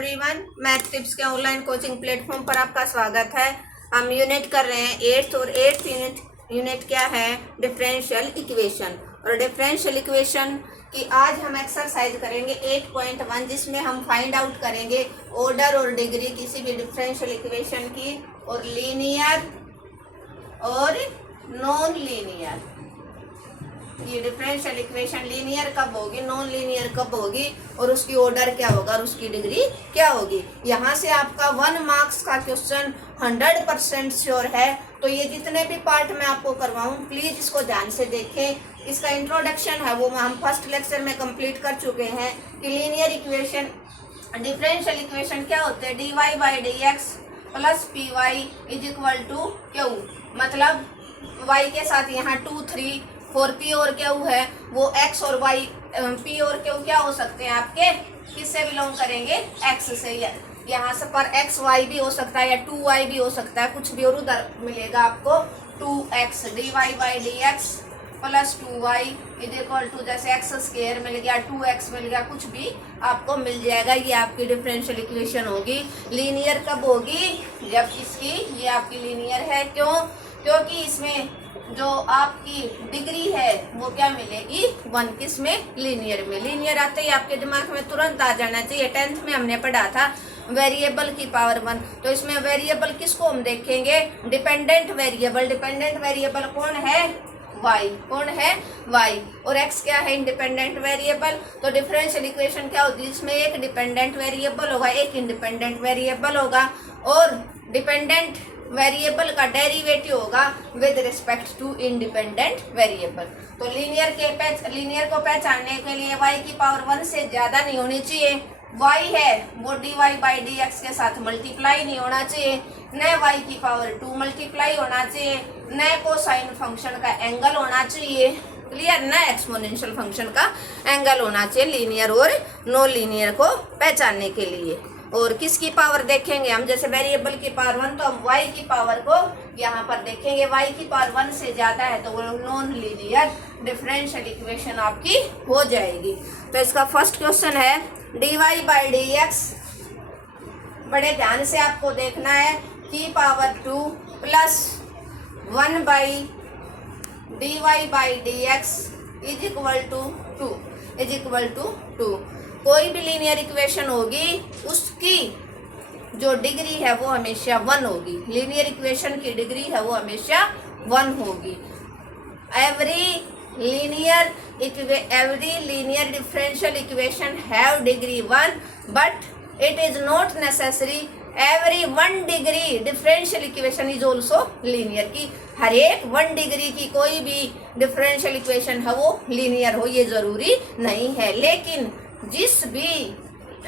Everyone, math tips के online coaching platform पर आपका स्वागत है। हम यूनिट कर रहे हैं 8th और 8th यूनिट क्या है, डिफरेंशियल इक्वेशन। और डिफरेंशियल इक्वेशन की आज हम एक्सरसाइज करेंगे 8.1, जिसमें हम फाइंड आउट करेंगे ऑर्डर और डिग्री किसी भी डिफरेंशियल इक्वेशन की, और लीनियर और नॉन लीनियर। ये डिफरेंशियल इक्वेशन लीनियर कब होगी, नॉन लीनियर कब होगी, और उसकी ऑर्डर क्या होगा और उसकी डिग्री क्या होगी। यहाँ से आपका 1 मार्क्स का क्वेश्चन 100% श्योर है। तो ये जितने भी पार्ट मैं आपको करवाऊँ प्लीज इसको ध्यान से देखें। इसका इंट्रोडक्शन है वो हम फर्स्ट लेक्चर में कंप्लीट कर चुके हैं कि लीनियर इक्वेशन डिफरेंशियल इक्वेशन क्या होते हैं, dy/dx plus py is equal to q. मतलब y के साथ यहाँ 2, 3, 4 p और क्यू है, वो x और y p और क्यू क्या हो सकते हैं आपके, किससे बिलोंग करेंगे, x से। यहाँ से पर x y भी हो सकता है या 2y भी हो सकता है, कुछ भी, और उधर मिलेगा आपको 2x। dy/dx plus 2y is equal to, जैसे x स्क्वायर मिल गया, 2x मिल गया, कुछ भी आपको मिल जाएगा। ये आपकी डिफरेंशियल इक्वेशन होगी। लीनियर कब होगी, जब इसकी ये आपकी लीनियर है। क्यों? क्योंकि इसमें जो आपकी डिग्री है वो क्या मिलेगी, 1। किस में, लीनियर में। लीनियर आते ही आपके दिमाग में तुरंत आ जाना चाहिए, 10th में हमने पढ़ा था वेरिएबल की पावर 1। तो इसमें वेरिएबल किसको हम देखेंगे, डिपेंडेंट वेरिएबल। डिपेंडेंट वेरिएबल कौन है, y। कौन है, y। और x क्या है, इंडिपेंडेंट वेरिएबल। तो डिफरेंशियल इक्वेशन क्या होती है, इसमें एक डिपेंडेंट वेरिएबल होगा, एक इंडिपेंडेंट वेरिएबल होगा, और डिपेंडेंट वेरिएबल का डेरिवेटिव होगा with respect to independent variable. तो लीनियर को पहचानने के लिए y की पावर 1 से ज्यादा नहीं होनी चाहिए। y है वो dy/dx के साथ मल्टीप्लाई नहीं होना चाहिए, न y की पावर 2 मल्टीप्लाई होना चाहिए, न कोसाइन फंक्शन का एंगल होना चाहिए, क्लियर, न एक्सपोनेंशियल फंक्शन का एंगल होना चाहिए लीनियर और नो लीनियर को पहचानने के लिए। और किसकी पावर देखेंगे हम, जैसे वेरिएबल की पावर 1, तो हम y की पावर को यहाँ पर देखेंगे। y की पावर 1 से ज्यादा है तो वो नॉन लीनियर डिफरेंशियल इक्वेशन आपकी हो जाएगी। तो इसका फर्स्ट क्वेश्चन है dy/dx, बड़े ध्यान से आपको देखना है, की power 2 plus 1/dy/dx is equal to 2। कोई भी लीनियर इक्वेशन होगी उसकी जो डिग्री है वो हमेशा 1 होगी। लीनियर इक्वेशन की डिग्री है वो हमेशा 1 होगी। Every linear differential equation have degree 1, but it is not necessary every 1 degree differential equation is also linear. की हर एक 1 डिग्री की कोई भी डिफरेंशियल इक्वेशन है वो लीनियर हो, ये जरूरी नहीं है। लेकिन जिस भी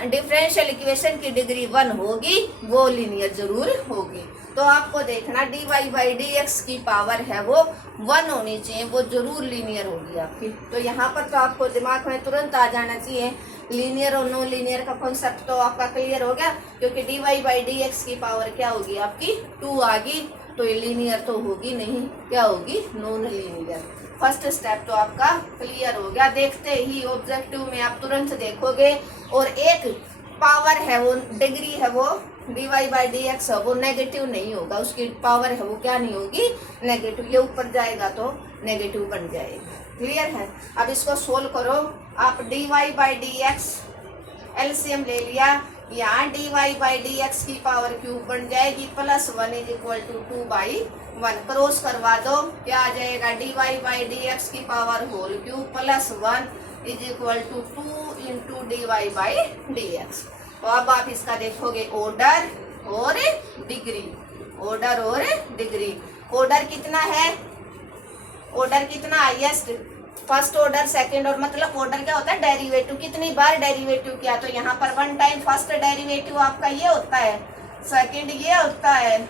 डिफरेंशियल इक्वेशन की डिग्री 1 होगी वो लीनियर जरूर होगी। तो आपको देखना dy/dx की पावर है वो 1 होनी चाहिए, वो जरूर लीनियर होगी आपकी। तो यहाँ पर तो आपको दिमाग में तुरंत आ जाना चाहिए लीनियर और नो लीनियर का कॉन्सेप्ट तो आपका क्लियर हो गया, क्योंकि dy/dx की पावर क्या होगी आपकी 2 आ गई, तो ये लीनियर तो होगी नहीं, क्या होगी, नॉन लीनियर। फर्स्ट स्टेप तो आपका क्लियर हो गया। देखते ही ऑब्जेक्टिव में आप तुरंत देखोगे, और एक पावर है वो डिग्री है वो dy/dx है वो नेगेटिव नहीं होगा, उसकी पावर है वो क्या नहीं होगी, नेगेटिव। ये ऊपर जाएगा तो नेगेटिव बन जाएगा, क्लियर है। अब इसको सोल्व करो आप। dy/dx एलसीएम ले लिया, यहाँ dy/dx की पावर क्यूब बन जाएगी, plus 1 is equal to 2/1। Cross करवा दो, क्या आ जाएगा, dy/dx की power whole cube plus 1 is equal to 2 into dy/dx। तो अब आप इसका देखोगे ऑर्डर और डिग्री, ऑर्डर और डिग्री। ऑर्डर कितना है, ऑर्डर कितना, हाईएस्ट, फर्स्ट ऑर्डर, सेकंड, और मतलब ऑर्डर क्या होता है, डेरिवेटिव, कितनी बार डेरिवेटिव किया। तो यहाँ पर 1 टाइम फर्स्ट डेरिवेटिव आपका ये होता है, सेकंड ये होता है,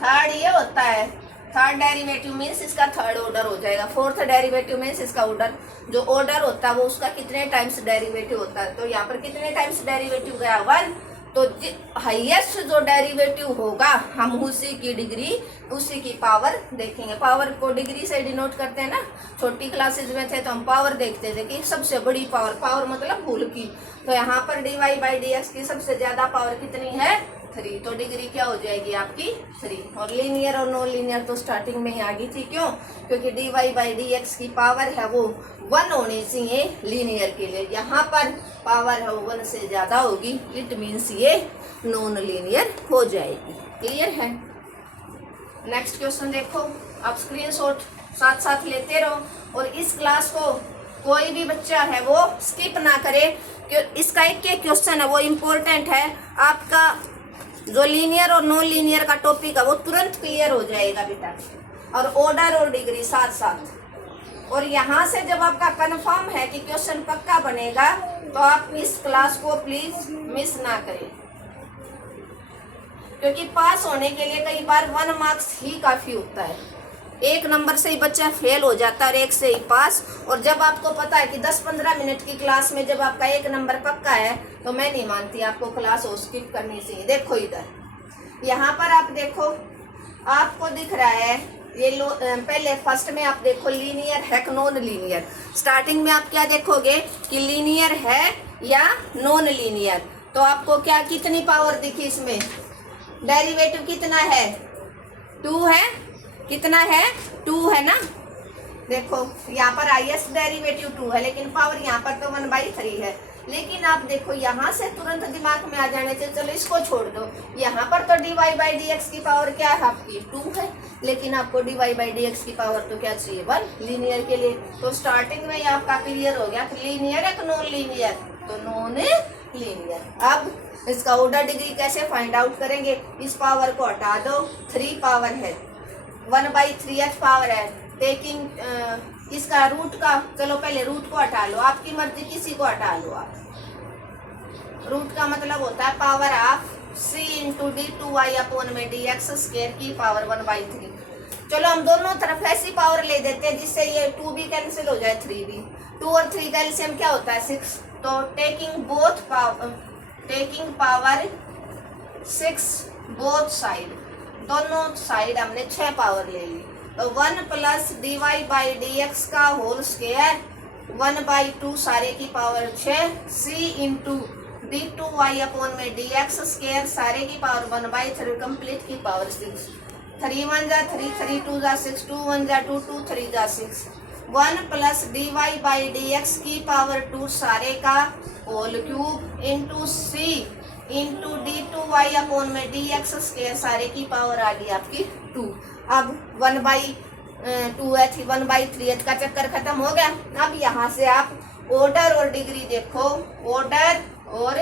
थर्ड ये होता है, थर्ड डेरिवेटिव मीन्स इसका थर्ड ऑर्डर हो जाएगा, फोर्थ डेरिवेटिव मीन्स इसका ऑर्डर, जो ऑर्डर होता है वो उसका कितने टाइम्स डेरिवेटिव होता है। तो यहाँ पर कितने टाइम्स डेरिवेटिव गया, 1। तो हाईएस्ट जो डेरिवेटिव होगा हम उसी की डिग्री, उसी की पावर देखेंगे। पावर को डिग्री से डिनोट करते हैं ना, छोटी क्लासेज में थे तो हम पावर देखते थे कि सबसे बड़ी पावर, पावर मतलब होल की। तो यहाँ पर dy/dx की सबसे ज्यादा पावर कितनी है 3, तो डिग्री क्या हो जाएगी आपकी 3। और लीनियर और नॉन लीनियर तो स्टार्टिंग में ही आ गई थी, क्यों? क्योंकि dy/dx की पावर है वो 1 होनी चाहिए लीनियर के लिए, यहाँ पर पावर है वो 1 से ज्यादा होगी, इट मीन्स ये नॉन लीनियर हो जाएगी। क्लियर है? नेक्स्ट क्वेश्चन देखो, आप स्क्रीनशॉट साथ साथ लेते रहो और इस क्लास को कोई भी बच्चा है वो स्किप ना करे, क्योंकि इसका एक क्वेश्चन है वो इम्पोर्टेंट है, आपका जो लीनियर और नॉन लीनियर का टॉपिक है वो तुरंत क्लियर हो जाएगा बेटा, और ऑर्डर और डिग्री साथ साथ। और यहाँ से जब आपका कंफर्म है कि क्वेश्चन पक्का बनेगा तो आप इस क्लास को प्लीज मिस ना करें, क्योंकि पास होने के लिए कई बार 1 मार्क्स ही काफी होता है, 1 नंबर से ही बच्चा फेल हो जाता है और 1 से ही पास। और जब आपको पता है कि 10-15 मिनट की क्लास में जब आपका 1 नंबर पक्का है तो मैं नहीं मानती आपको क्लास और स्किप करनी चाहिए। देखो इधर, यहाँ पर आप देखो, आपको दिख रहा है ये पहले फर्स्ट में आप देखो लीनियर है कि नॉन लीनियर। स्टार्टिंग में आप क्या देखोगे कि लीनियर है या नॉन लीनियर, तो आपको क्या कितनी पावर दिखी इसमें, डेरिवेटिव कितना है 2 है, कितना है 2 है ना। देखो यहाँ पर हाईएस्ट डेरिवेटिव 2 है, लेकिन पावर यहाँ पर तो 1/3 है। लेकिन आप देखो यहाँ से तुरंत दिमाग में आ जाने से, चलो इसको छोड़ दो, यहाँ पर तो dy/dx की पावर क्या है आपकी 2 है, लेकिन आपको dy/dx की पावर तो क्या चाहिए 1 लीनियर के लिए। तो स्टार्टिंग में आपका क्लियर हो गया कि लीनियर है कि नॉन लीनियर, तो नॉन लीनियर। अब इसका ऑर्डर डिग्री कैसे फाइंड आउट करेंगे, इस पावर को हटा दो, 3 पावर है, 1/3h पावर है, टेकिंग इसका रूट का, चलो पहले रूट को हटा लो, आपकी मर्जी किसी को हटा लो आप। रूट का मतलब होता है power of c into d2y/dx² की पावर 1/3। चलो हम दोनों तरफ ऐसी पावर ले देते हैं जिससे ये 2 भी कैंसिल हो जाए, 3 भी, 2 और 3 का एलसीएम क्या होता है 6, तो टेकिंग पावर 6 बोथ साइड, दोनों साइड हमने 6 पावर ले ली, तो 1 प्लस dy/dx का होल स्क्वायर 1/2 सारे की पावर 6, c इंटू d2y/dx² सारे की पावर 1/3 कंप्लीट की पावर 6, 3 1 जा 3, 3 2 जा 6, 2 1 जा 2, 2 3 जा 6, 1 प्लस dy/dx की पावर 2 सारे का whole cube into c into d2y/dx² सारे की पावर आ गई आपकी 2। अब 1/2h 1/3h का चक्कर खत्म हो गया। अब यहाँ से आप ऑर्डर और डिग्री देखो, ऑर्डर और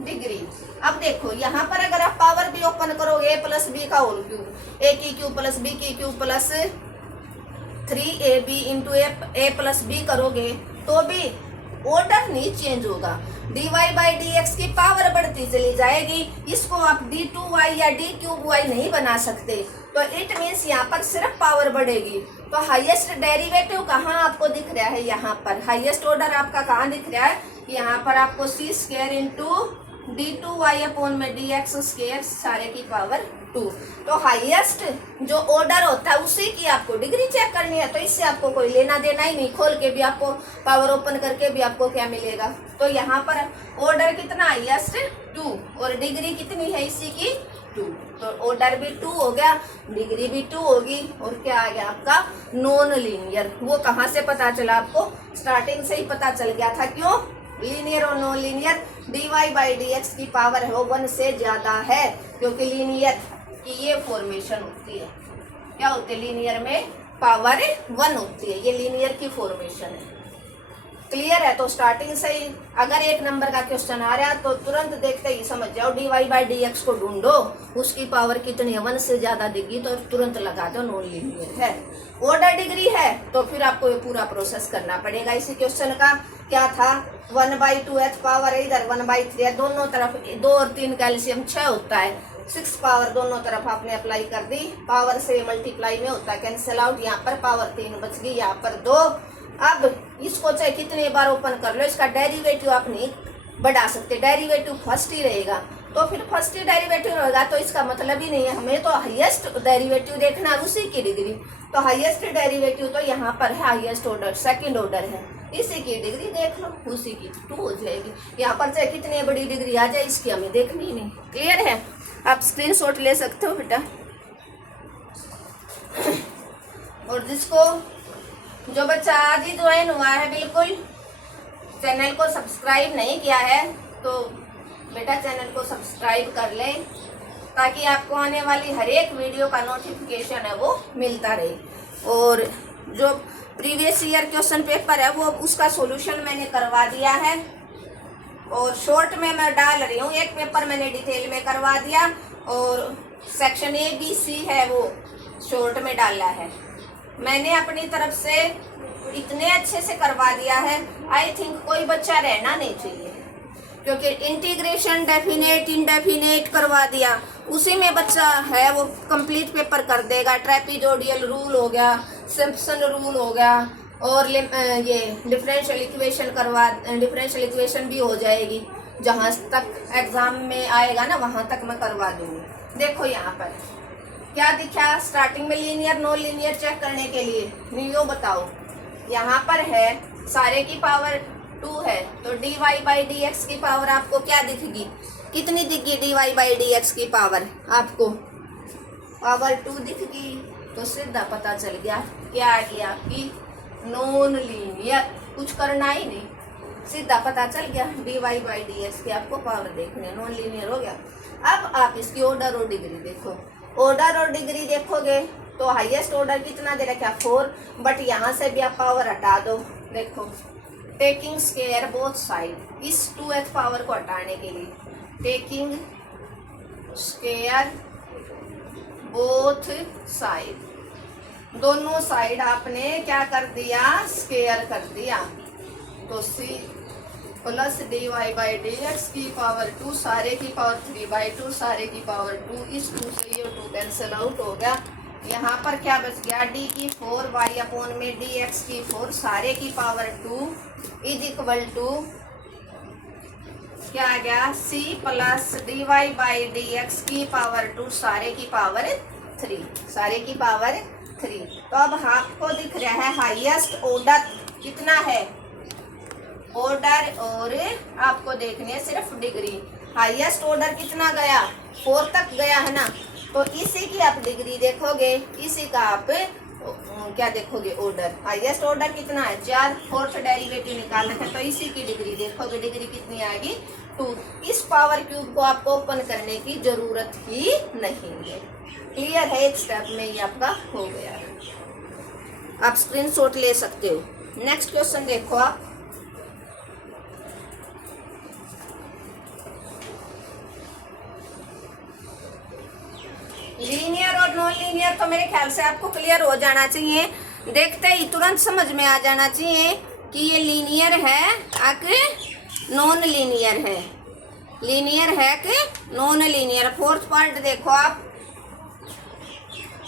डिग्री। अब देखो यहाँ पर अगर आप पावर भी ओपन करोगे a प्लस बी का होल क्यूब, a की क्यूब प्लस b की cube plus 3ab into a plus b करोगे तो भी ऑर्डर नहीं चेंज होगा, dy/dx की पावर बढ़ती चली जाएगी, इसको आप d2y या d3y नहीं बना सकते, तो इट मीन्स यहाँ पर सिर्फ पावर बढ़ेगी। तो हाईएस्ट डेरिवेटिव कहाँ आपको दिख रहा है, यहाँ पर हाईएस्ट ऑर्डर आपका कहाँ दिख रहा है, यहाँ पर आपको c² इंटू d2y/dx² सारे की पावर 2। तो हाईएस्ट जो ऑर्डर होता है उसी की आपको डिग्री चेक करनी है, तो इससे आपको कोई लेना देना ही नहीं, खोल के भी आपको पावर ओपन करके भी आपको क्या मिलेगा। तो यहाँ पर ऑर्डर कितना हाईएस्ट 2 और डिग्री कितनी है इसी की 2, तो ऑर्डर भी 2 हो गया, डिग्री भी 2 होगी, और क्या आ गया आपका नॉन लीनियर। वो कहाँ से पता चला आपको, स्टार्टिंग से ही पता चल गया था, क्यों, लीनियर और नॉन लीनियर dy/dx की पावर है वो 1 से ज्यादा है, क्योंकि लीनियर की ये फॉर्मेशन होती है, क्या होती है लीनियर में पावर 1 होती है, ये लीनियर की फॉर्मेशन है। क्लियर है? तो स्टार्टिंग से ही अगर 1 नंबर का क्वेश्चन आ रहा है तो तुरंत देखते ही समझ जाओ dy/dx को ढूंढो, उसकी पावर कितनी है, 1 से ज्यादा दिखी तो तुरंत लगा दो नॉन लीनियर है। ऑर्डर डिग्री है तो फिर आपको ये पूरा प्रोसेस करना पड़ेगा। इसी क्वेश्चन का क्या था, 1/2h पावर है, इधर 1/3 है, दोनों तरफ 2 और 3 का एलसीएम 6 होता है, 6 पावर दोनों तरफ आपने अप्लाई कर दी, पावर से मल्टीप्लाई में होता है कैंसिल आउट, यहाँ पर पावर 3 बच गई, यहाँ पर 2। अब इसको चाहे कितने बार ओपन कर लो, इसका डेरिवेटिव आप नहीं बढ़ा सकते, डेरिवेटिव फर्स्ट ही रहेगा, तो फिर फर्स्ट ही डेरिवेटिव रहेगा तो इसका मतलब ही नहीं है, हमें तो हाईएस्ट डेरिवेटिव देखना है, उसी की डिग्री। तो हाईएस्ट डेरिवेटिव तो यहाँ पर है हाईएस्ट ऑर्डर, सेकंड ऑर्डर है, इसी की डिग्री देख लो, उसी की 2 हो जाएगी। यहाँ पर चाहे कितनी बड़ी डिग्री आ जाए इसकी हमें देखनी ही नहीं। क्लियर है? आप स्क्रीनशॉट ले सकते हो बेटा। और जिसको जो बच्चा आज ही ज्वाइन हुआ है, बिल्कुल चैनल को सब्सक्राइब नहीं किया है तो बेटा चैनल को सब्सक्राइब कर ले, ताकि आपको आने वाली हर एक वीडियो का नोटिफिकेशन है वो मिलता रहे। और जो प्रीवियस ईयर क्वेश्चन पेपर है वो उसका सॉल्यूशन मैंने करवा दिया है, और शॉर्ट में मैं डाल रही हूँ। एक पेपर मैंने डिटेल में करवा दिया, और सेक्शन ABC है वो शॉर्ट में डाला है। मैंने अपनी तरफ से इतने अच्छे से करवा दिया है, आई थिंक कोई बच्चा रहना नहीं चाहिए, क्योंकि इंटीग्रेशन डेफिनेट इंडेफिनेट करवा दिया, उसी में बच्चा है वो कंप्लीट पेपर कर देगा। ट्रेपीजोडियल रूल हो गया, सिम्पसन रूल हो गया, और ये डिफरेंशियल इक्वेशन भी हो जाएगी। जहाँ तक एग्जाम में आएगा ना वहाँ तक मैं करवा दूंगी। देखो यहाँ पर क्या दिखा, स्टार्टिंग में लीनियर नॉन लीनियर चेक करने के लिए नियो बताओ। यहाँ पर है सारे की पावर 2 है, तो dy/dx की पावर आपको क्या दिखेगी, कितनी दिखेगी dy/dx की पावर आपको? पावर 2 दिखेगी। तो सीधा पता चल गया क्या आ गया आपकी नॉन लीनियर, कुछ करना ही नहीं, सीधा पता चल गया dy/dx की आपको पावर देखनी है, नॉन लीनियर हो गया। अब आप इसकी ऑर्डर और डिग्री देखो। ऑर्डर और डिग्री देखोगे तो हाईएस्ट ऑर्डर कितना दे रखा है 4, बट यहाँ से भी आप पावर हटा दो। देखो टेकिंग स्केयर बोथ साइड, इस 2h पावर को हटाने के लिए टेकिंग स्केयर बोथ साइड, दोनों साइड आपने क्या कर दिया, स्केयर कर दिया। तो c प्लस dy/dx की पावर 2 सारे की पावर 3/2 सारे की पावर 2, इस 2 से ये 2 कैंसिल आउट हो गया। यहाँ पर क्या बच गया, d की 4 y अपॉन में dx की 4 सारे की पावर 2 इज इक्वल टू क्या आ गया, c प्लस dy/dx की पावर 2 सारे की पावर 3 सारे की पावर 3। तो अब आपको दिख रहा है हाईएस्ट ऑर्डर कितना है, ऑर्डर, और आपको देखनी है सिर्फ डिग्री। हाईएस्ट ऑर्डर कितना गया, 4 तक गया है ना, तो इसी की आप डिग्री देखोगे, इसी का आप क्या देखोगे, ऑर्डर। हाईएस्ट ऑर्डर कितना है 4, फोर्थ डेरिवेटिव निकालना है, तो इसी की डिग्री देखोगे, डिग्री कितनी आएगी 2। इस पावर क्यूब को आपको ओपन करने की जरूरत ही नहीं है। क्लियर है? एक स्टेप में ये आपका हो गया है, आप स्क्रीनशॉट ले सकते हो। नेक्स्ट क्वेश्चन देखो आप, लीनियर और नॉन लीनियर तो मेरे ख्याल से आपको क्लियर हो जाना चाहिए, देखते ही तुरंत समझ में आ जाना चाहिए कि ये लीनियर है कि नॉन लीनियर है, लीनियर है कि नॉन लीनियर। फोर्थ पार्ट देखो आप,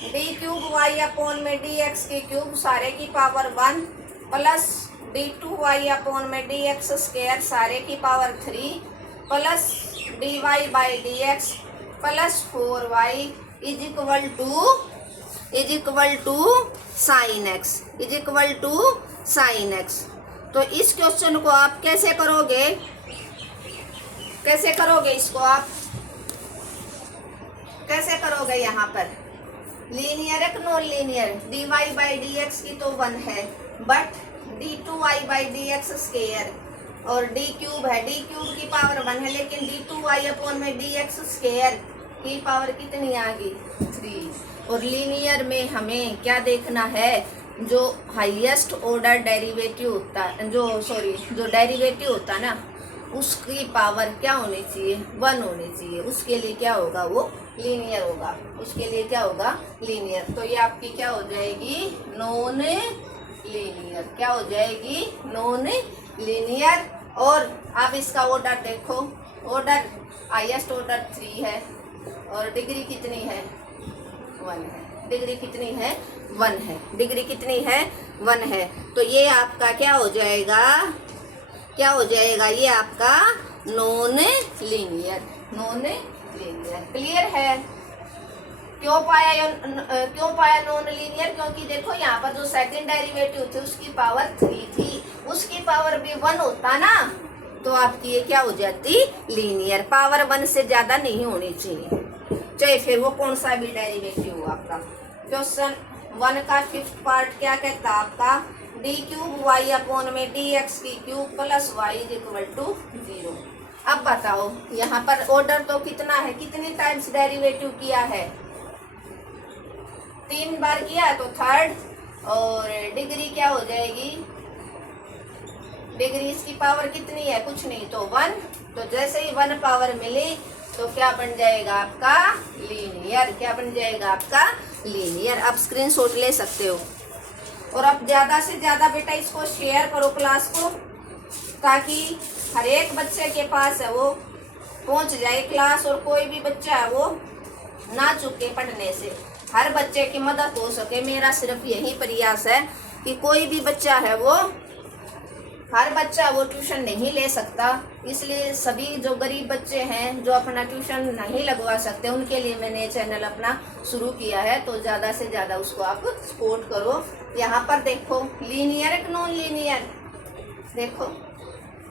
d³ y अपॉन में dx की क्यूब सारे की पावर 1 प्लस d2y अपॉन में dx स्क्वायर सारे की power 3 plus dy/dx plus 4y is equal to sine x, is equal to sine x। तो इस क्वेश्चन को आप कैसे करोगे, कैसे करोगे इसको, आप कैसे करोगे? यहाँ पर लीनियर है कि नॉन लीनियर, dy/dx की तो 1 है, बट d2y/dx स्क्वायर और d³ है, d³ की पावर 1 है, लेकिन d2y अपॉन में dx स्क्वायर की पावर कितनी आ गई 3। और लीनियर में हमें क्या देखना है, जो हाईएस्ट ऑर्डर डेरिवेटिव होता है, जो डेरिवेटिव होता है ना, उसकी पावर क्या होनी चाहिए 1 होनी चाहिए, उसके लिए क्या होगा, वो लीनियर होगा, उसके लिए क्या होगा, लीनियर। तो ये आपकी क्या हो जाएगी, नॉन लीनियर, क्या हो जाएगी, नॉन लीनियर। और आप इसका ऑर्डर देखो, ऑर्डर हाईएस्ट ऑर्डर 3 है, और डिग्री कितनी है 1 है, डिग्री कितनी है 1 है, डिग्री कितनी है 1 है। तो ये आपका क्या हो जाएगा, क्या हो जाएगा, ये आपका non linear, non linear. Clear है? क्यों पाया नॉन लीनियर, क्योंकि देखो यहाँ पर जो सेकंड डेरिवेटिव थी उसकी पावर 3 थी, उसकी पावर भी 1 होता ना, तो आपकी ये क्या हो जाती, लीनियर। पावर 1 से ज्यादा नहीं होनी चाहिए, चाहे फिर वो कौन सा भी डेरिवेटिव हो आपका। क्वेश्चन 1 का 5th पार्ट क्या कहता है आपका, डी क्यूब वाई अपॉन में डी एक्स की cube plus y is equal to 0। अब बताओ यहाँ पर ऑर्डर तो कितना है, कितनी टाइम्स डेरिवेटिव किया है, 3 बार किया है तो थर्ड, और डिग्री क्या हो जाएगी, डिग्री इसकी पावर कितनी है, कुछ नहीं तो 1। तो जैसे ही 1 पावर मिली तो क्या बन जाएगा आपका लीनियर, क्या बन जाएगा आपका लीनियर। आप स्क्रीनशॉट ले सकते हो। और अब ज्यादा से ज्यादा बेटा इसको शेयर करो क्लास को, ताकि हर एक बच्चे के पास है वो पहुंच जाए क्लास, और कोई भी बच्चा है वो ना चुके पढ़ने से, हर बच्चे की मदद हो सके। मेरा सिर्फ यही प्रयास है कि कोई भी बच्चा है वो, हर बच्चा वो ट्यूशन नहीं ले सकता, इसलिए सभी जो गरीब बच्चे हैं जो अपना ट्यूशन नहीं लगवा सकते, उनके लिए मैंने चैनल अपना शुरू किया है। तो ज़्यादा से ज़्यादा उसको आप सपोर्ट करो। यहाँ पर देखो लीनियर नॉन लीनियर, देखो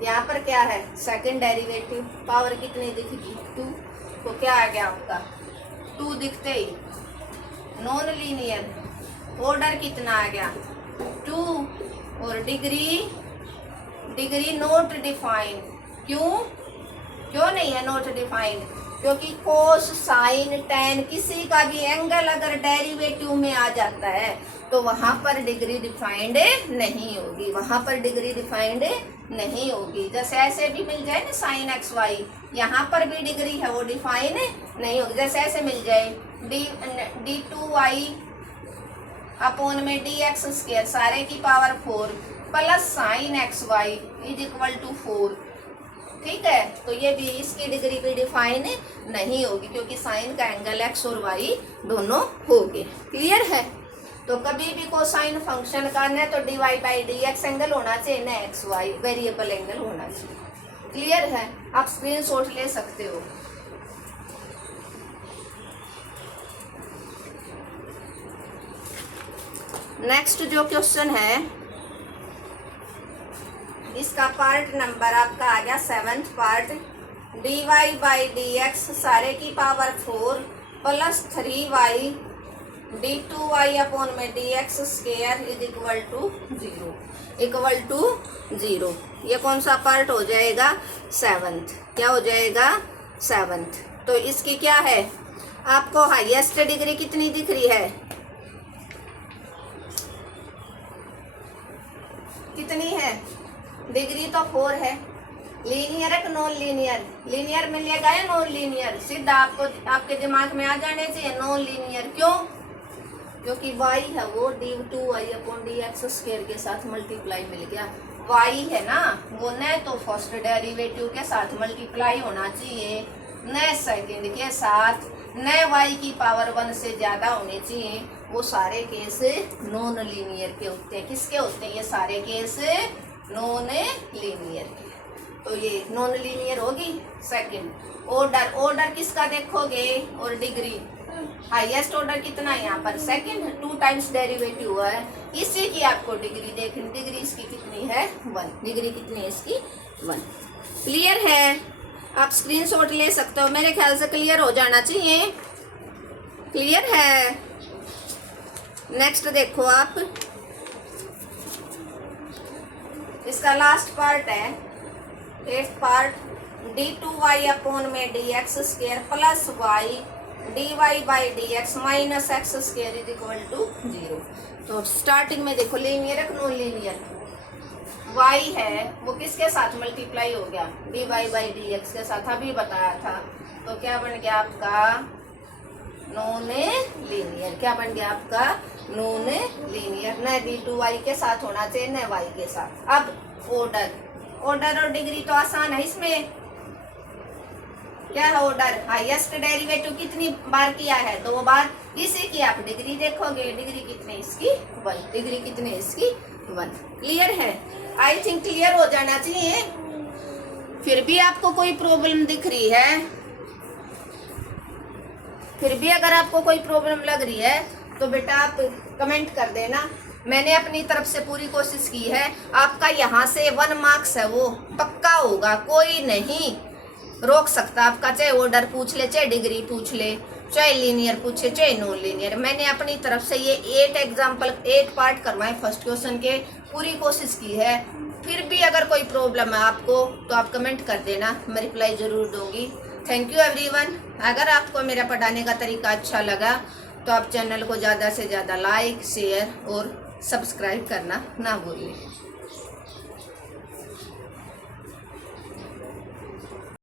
यहाँ पर क्या है, सेकंड डेरिवेटिव, पावर कितनी दिखेगी 2, तो क्या आ गया आपका 2 दिखते ही नॉन लीनियर। ऑर्डर कितना आ गया 2, और डिग्री नोट डिफाइंड। क्यों नहीं है नोट डिफाइंड, क्योंकि कोस साइन टेन किसी का भी एंगल अगर डेरिवेटिव में आ जाता है तो वहां पर डिग्री डिफाइंड नहीं होगी, वहां पर डिग्री डिफाइंड नहीं होगी। जैसे ऐसे भी मिल जाए ना साइन एक्स वाई, यहाँ पर भी डिग्री है वो डिफाइन नहीं होगी। जैसे ऐसे मिल जाए d2y अपॉन में dx स्क्वायर सारे की power 4 plus sine x y is equal to 4, ठीक है। तो ये भी इसकी डिग्री भी डिफाइन नहीं होगी, क्योंकि साइन का एंगल एक्स और वाई दोनों हो गए। क्लियर है। तो कभी भी कोसाइन फंक्शन का न तो dy by d x angle होना चाहिए, न एक्स वाई वेरिएबल एंगल होना चाहिए। क्लियर है। आप स्क्रीनशॉट ले सकते हो। नेक्स्ट जो क्वेश्चन है इसका पार्ट नंबर आपका आ गया 7th part, dy by d x सारे की power 4 plus 3y d2y upon में dx square is equal to 0। ये कौन सा पार्ट हो जाएगा 7th, क्या हो जाएगा 7th। तो इसकी क्या है, आपको हाईएस्ट डिग्री कितनी दिख रही है, कितनी है डिग्री तो 4 है। लीनियर है कि नॉन लीनियर, लीनियर मिलेगा या नॉन लीनियर, सीधा आपको आपके दिमाग में आ जाने चाहिए नॉन लीनियर। क्यों, क्योंकि y है वो d2y अपॉन dx स्क्वायर के साथ मल्टीप्लाई मिल गया। y है ना वो न तो फर्स्ट डेरिवेटिव के साथ मल्टीप्लाई होना चाहिए, न सेकंड के साथ, न y की पावर 1 से ज्यादा होनी चाहिए। वो सारे केस नॉन लीनियर के होते हैं। किसके होते हैं ये सारे केस, नॉन लीनियर के। तो ये नॉन लीनियर होगी। सेकंड ऑर्डर किसका देखोगे, और डिग्री हाईएस्ट ऑर्डर कितना है यहाँ पर सेकंड, 2 टाइम्स डेरिवेटिव हुआ है, इसी की आपको डिग्री देखनी। डिग्री इसकी कितनी है 1, डिग्री कितनी है इसकी 1। क्लियर है। आप स्क्रीनशॉट ले सकते हो, मेरे ख्याल से क्लियर हो जाना चाहिए। क्लियर है। नेक्स्ट देखो आप, इसका लास्ट पार्ट है 8th पार्ट, d2y अपॉन में dx square plus y dy by dx minus x square is equal to 0। तो स्टार्टिंग में देखो लीनियर है नॉन लीनियर, y है वो किसके साथ मल्टीप्लाई हो गया, dy बाई dx के साथ, अभी बताया था। तो क्या बन गया आपका नॉन लीनियर, क्या बन गया आपका नॉन लीनियर। न d2y के साथ होना चाहिए न y के साथ। अब ऑर्डर और डिग्री तो आसान है इसमें। क्या है ऑर्डर, हाईएस्ट डेरिवेटिव कितनी बार किया है 2 बार, इसी की आप डिग्री देखोगे। डिग्री कितनी इसकी 1, डिग्री कितनी इसकी 1। क्लियर है। आई थिंक क्लियर हो जाना चाहिए। फिर भी आपको कोई प्रॉब्लम दिख रही है, फिर भी अगर आपको कोई प्रॉब्लम लग रही है तो बेटा आप कमेंट कर देना, मैंने अपनी तरफ से पूरी कोशिश की है। आपका यहाँ से 1 मार्क्स है वो पक्का होगा, कोई नहीं रोक सकता आपका, चाहे ऑर्डर पूछ ले, चाहे डिग्री पूछ ले, चाहे लीनियर पूछे, चाहे नॉन लीनियर। मैंने अपनी तरफ से ये 8 पार्ट करवाए फर्स्ट क्वेश्चन के, पूरी कोशिश की है। फिर भी अगर कोई प्रॉब्लम है आपको तो आप कमेंट कर देना, मैं रिप्लाई ज़रूर दूंगी। Thank you everyone. अगर आपको मेरा पढ़ाने का तरीका अच्छा लगा तो आप चैनल को ज़्यादा से ज़्यादा लाइक, शेयर और सब्सक्राइब करना ना भूलें।